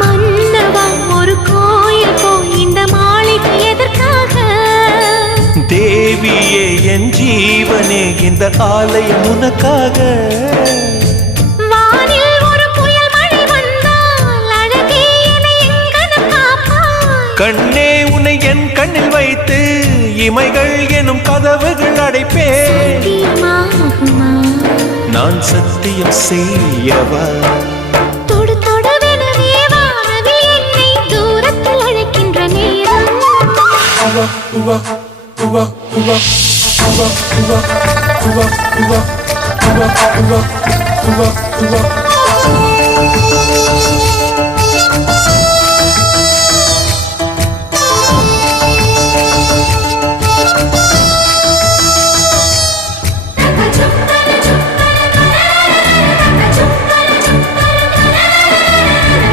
மன்னவா ஒரு கோயில் இந்த மாளிகை எதற்காக? தேவியே என் ஜீவனே இந்த ஆலயம் உனக்காக. வானில் ஒரு புயல் மழை வந்தால் அழகே என்னை எங்கனம் காப்பாய். கண்ணே உன்னை என் கண்ணில் வைத்து இமைகள் எனும் கதவுகள் அடைப்பேன். சத்தியமாகுமா? நான் சத்தியம் செய்யவா? தொடு தொடுவெனவே வானவில் என்னை தூரத்தில் அழைக்கின்ற நேரம்.